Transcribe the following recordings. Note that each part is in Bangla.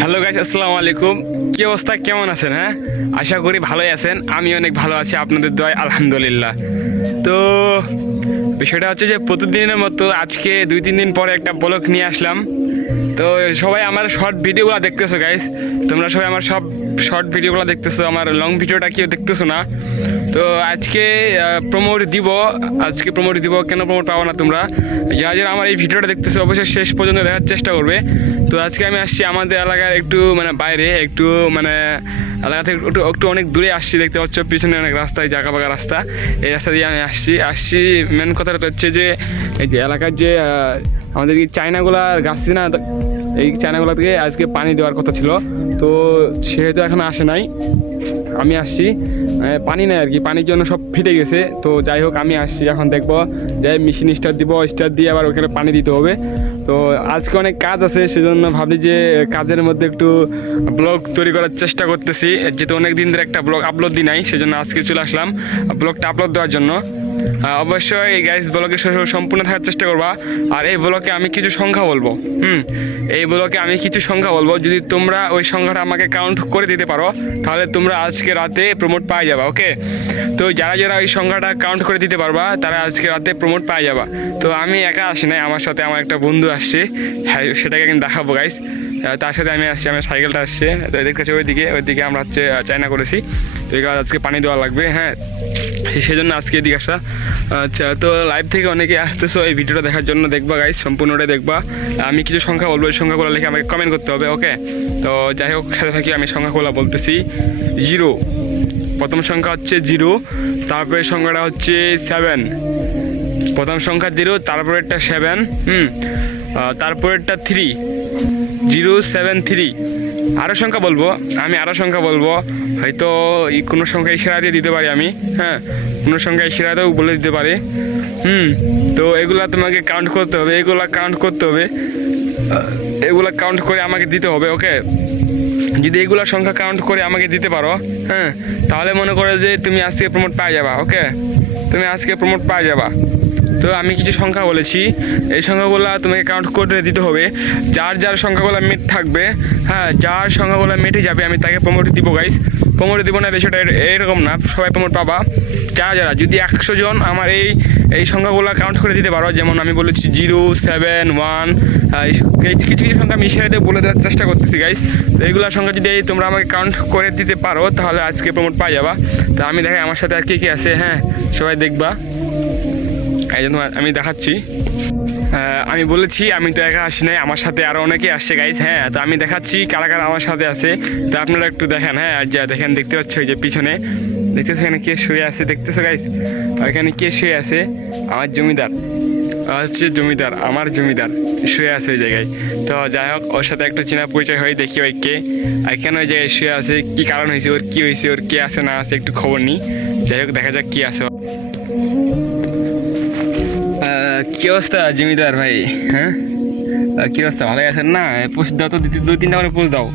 হ্যালো গাইস, আসসালামু আলাইকুম। কি অবস্থা, কেমন আছেন? হ্যাঁ, আশা করি ভালোই আছেন। আমি অনেক ভালো আছি আপনাদের দোয়ায়, আলহামদুলিল্লাহ। তো বিষয়টা হচ্ছে যে প্রতিদিনের মতো আজকে 2-3 দিন পরে একটা ব্লগ নিয়ে আসলাম। তো সবাই আমার শর্ট ভিডিওগুলো দেখতেছো গাইস, তোমরা সবাই আমার সব শর্ট ভিডিওগুলো দেখতেছো, আমার লং ভিডিওটা কেউ দেখতেছো না। তো আজকে প্রমোট দিব, কেন প্রমোট পাবো না তোমরা? যারা যারা আমার এই ভিডিওটা দেখতেছো অবশ্যই শেষ পর্যন্ত দেখার চেষ্টা করবে। তো আজকে আমি আসছি আমাদের এলাকার একটু বাইরে, একটু এলাকা থেকে একটু অনেক দূরে আসছি। দেখতে পাচ্ছ পিছনে অনেক রাস্তা, এই জায়গা বাঁকা রাস্তা, এই রাস্তা দিয়ে আমি আসছি। মেন কথাটা হচ্ছে যে এই যে এলাকার যে আমাদের এই চায়নাগুলার গাছ না, এই চায়নাগুলা থেকে আজকে পানি দেওয়ার কথা ছিল, তো সেহেতু এখন আসে নাই। আমি আসছি, পানি নেই আর কি, পানির জন্য সব ফেটে গেছে। তো যাই হোক, আমি আসছি, এখন দেখবো যাই মেশিন স্টার্ট দিব, স্টার্ট দিয়ে আবার ওখানে পানি দিতে হবে। তো আজকে অনেক কাজ আছে, সেজন্য ভাবলি যে কাজের মধ্যে একটু ব্লগ তৈরি করার চেষ্টা করতেছি, যেহেতু অনেক দিন ধরে একটা ব্লগ আপলোড দিই নাই, সেজন্য আজকে চলে আসলাম ব্লগটা আপলোড দেওয়ার জন্য। অবশ্যই এই গাইস ব্লগে সম্পূর্ণ থাকার চেষ্টা করবা। আর এই ব্লগে আমি কিছু সংখ্যা বলবো, এই ব্লগে আমি কিছু সংখ্যা বলবো, যদি তোমরা ওই সংখ্যাটা আমাকে কাউন্ট করে দিতে পারো তাহলে তোমরা আজকে রাতে প্রমোট পাই যাবা। ওকে, তো যারা যারা ওই সংখ্যাটা কাউন্ট করে দিতে পারবা তারা আজকে রাতে প্রমোট পাই যাবা। তো আমি একা আসি নাই, আমার সাথে আমার একটা বন্ধু আসছে, হ্যাঁ সেটাকে আমি দেখাবো গাইস। তার সাথে আমি আসছি, আমার সাইকেলটা আসছে, তো দেখতে পাচ্ছি ওইদিকে আমরা হচ্ছে চায়না করেছি। তো এই আজকে পানি দেওয়া লাগবে, হ্যাঁ সেই জন্য আজকে এদিকে আসা। আচ্ছা, তো লাইভ থেকে অনেকে আসতেছো এই ভিডিওটা দেখার জন্য, দেখবা গাইস, সম্পূর্ণটাই দেখবা। আমি কিছু সংখ্যা বলবো, এই সংখ্যাগুলো লিখে আমাকে কমেন্ট করতে হবে। ওকে, তো যাই হোক, সাথে থাকি আমি সংখ্যাগুলো বলতেছি। 0, প্রথম সংখ্যা হচ্ছে 0, তারপরে সংখ্যাটা হচ্ছে 7, প্রথম সংখ্যা 0, তারপরেরটা 7, তারপরেরটা 3, 073। আরও সংখ্যা বলবো, হয়তো কোনো সংখ্যা ইশারা দিয়ে দিতে পারি আমি, হ্যাঁ কোনো সংখ্যা ইশারাতেও বলে দিতে পারি। তো এগুলা তোমাকে কাউন্ট করতে হবে, এগুলা কাউন্ট করে আমাকে দিতে হবে। ওকে, যদি এগুলা সংখ্যা কাউন্ট করে আমাকে দিতে পারো, হ্যাঁ তাহলে মনে করে যে তুমি আজকে প্রমোট পাই যাবা। ওকে, তুমি আজকে প্রমোট পাই যাবা। তো আমি কিছু সংখ্যা বলেছি, এই সংখ্যাগুলো তোমাকে কাউন্ট করে দিতে হবে। যার সংখ্যাগুলো মেট থাকবে, হ্যাঁ যার সংখ্যাগুলো মেটে যাবে আমি তাকে প্রমোট দিব গাইস। প্রমোট দিব না বিষয়টা এরকম না, সবাই প্রমোট পাবা। যারা যদি 100 জন আমার এই সংখ্যাগুলো কাউন্ট করে দিতে পারো, যেমন আমি বলেছি 0, 7, 1, কিছু সংখ্যা আমি ইশারাতে বলে দেওয়ার চেষ্টা করতেছি গাইস। তো এইগুলোর সংখ্যা যদি তোমরা আমাকে কাউন্ট করে দিতে পারো তাহলে আজকে প্রমোট পাই যাবা। তো আমি দেখাই আমার সাথে আর কে কে আছে, হ্যাঁ সবাই দেখবা। এই জন্য আমি দেখাচ্ছি। আমি বলেছি আমি তো একা আসি নাই, আমার সাথে আরও অনেকে আসছে গাইস। হ্যাঁ, তো আমি দেখাচ্ছি কারা কারা আমার সাথে আছে, তো আপনারা একটু দেখেন। হ্যাঁ, আর যা দেখেন, দেখতে পাচ্ছ ওই যে পিছনে, দেখতেছো এখানে কে শুয়ে আছে, দেখতেছো গাইস এখানে কে শুয়ে আছে? আমার জমিদার, হচ্ছে জমিদার, আমার জমিদার শুয়ে আছে ওই জায়গায়। তো যাই হোক, ওর সাথে একটু চেনা পরিচয় হয়ে দেখি ওই কে আর কেন ওই জায়গায় শুয়ে আছে, কী কারণ হয়েছে, ওর কী হয়েছে, ওর কে আছে না আছে একটু খবর নিই। যাই হোক, দেখা যাক কী আছে। কি অবস্থা জমিদার ভাই? হ্যাঁ, কি অবস্থা, ভালোই আছেন না? পোস্ট দাও তো, 2-3টা করে পোস্ট দাও।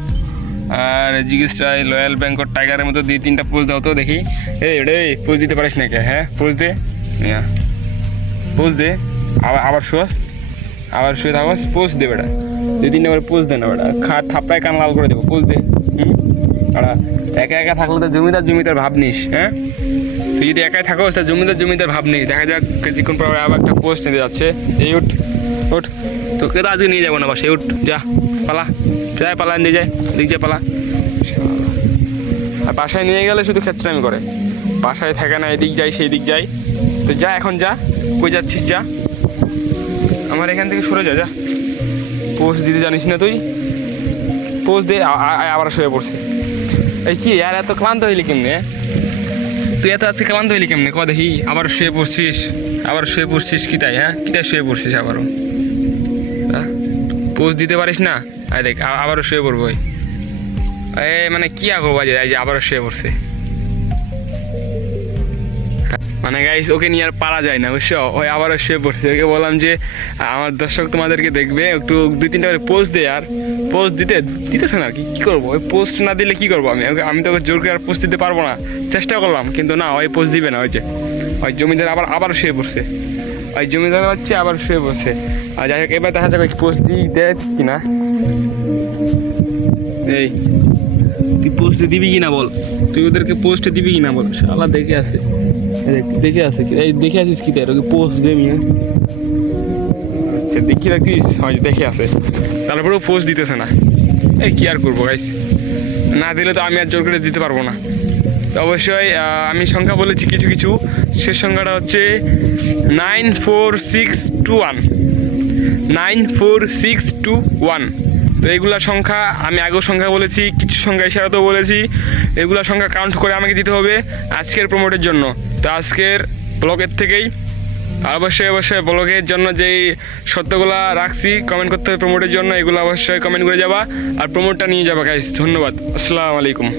আর জিজ্ঞেস রয়্যাল বেঙ্গল টাইগারের মতো 2-3টা পোস্ট দাও তো দেখি। এই পোস্ট দিতে পারিস নাকি? হ্যাঁ পোস্ট দে, পোস্ট দে, আবার শুয়ে থাকস, পোস্ট দে বেটা, 2-3টা করে পোস্ট দে না বেটা, থাপ্পায় কান লাল করে দেবো, পোস্ট দে। একা একা থাকলে তো জমিদার ভাব নিস। হ্যাঁ, তুই যদি একাই থাকো তা জমিদার ভাব নেই। দেখা যাক কিছুক্ষণ পর আবার একটা পোস্ট নিতে যাচ্ছে। এই উঠ, তোকে তো আজকে নিয়ে যাবো না বাসায়, উঠ, যা পালা নিয়ে যায়, পালা। আর বাসায় নিয়ে গেলে শুধু খেচড়ামি করে, বাসায় থাকে না, এদিক যাই সেই দিক যাই। তো যা, এখন যা, কই যাচ্ছিস, যা আমার এখান থেকে সরে যা। পোস্ট দিতে জানিস না তুই? পোস্ট দে, আবার শুয়ে পড়ছে। এই কি আর এত ক্লান্ত হইলি কেমনে? তুই এত আজকে ক্লান্ত হইলি কেমনে? দেখি, আবার শুয়ে পড়ছিস কি তাই? হ্যাঁ, কি তাই শুয়ে পড়ছিস আবারও? পোস্ট দিতে পারিস না? দেখ আবারও শুয়ে পড়বো। মানে কি আগো বাজে, আবারও শুয়ে পড়ছে। মানে গাইস, ওকে নিয়ে আর পারা যায় না বুঝছো, ওই আবারও শুয়ে পড়ছে। ওকে বললাম যে আমার দর্শক তোমাদেরকে দেখবে, একটু 2-3টা করে পোস্ট দে। আর পোস্ট দিতেছে না আর কি করবো? ওই পোস্ট না দিলে কি করবো? আমি তো জোর করে আর পোস্ট দিতে পারবো না। চেষ্টা করলাম কিন্তু না, ওই পোস্ট দিবে না। ওই জমিদার আবার শুয়ে পড়ছে। ওই জমি জায়গা পাচ্ছে আবার শুয়ে বসে। আর যাই হোক এবার দেখা যাক পোস্ট দিয়ে দেয় কিনা। এই তুই পোস্ট দিবি কিনা বল, তুই ওদেরকে পোস্ট দিবি কিনা বল। শালা দেখে আছে, দেখে আছে, এই দেখে আছিস কি তার ওকে পোস্ট দেবি? আচ্ছা দেখি রাখিস, হয় দেখে আছে, তারপরেও পোস্ট দিতেছে না। এই কি আর করবো গাইস, না দিলে তো আমি আর জোর করে দিতে পারবো না। তো অবশ্যই আমি সংখ্যা বলেছি কিছু কিছু, শেষ সংখ্যাটা হচ্ছে 94621, 94621। তো এইগুলা সংখ্যা আমি আগেও সংখ্যা বলেছি, কিছু সংখ্যা ইশারাতেও বলেছি। এগুলা সংখ্যা কাউন্ট করে আমাকে দিতে হবে আজকের প্রমোটের জন্য। তো আজকের ব্লগের থেকেই অবশ্যই ব্লগের জন্য যেই সত্যগুলা রাখছি কমেন্ট করতে হবে প্রমোটের জন্য, এগুলো অবশ্যই কমেন্ট করে যাবা আর প্রমোটটা নিয়ে যাবা গাইস। ধন্যবাদ, আসসালামু আলাইকুম।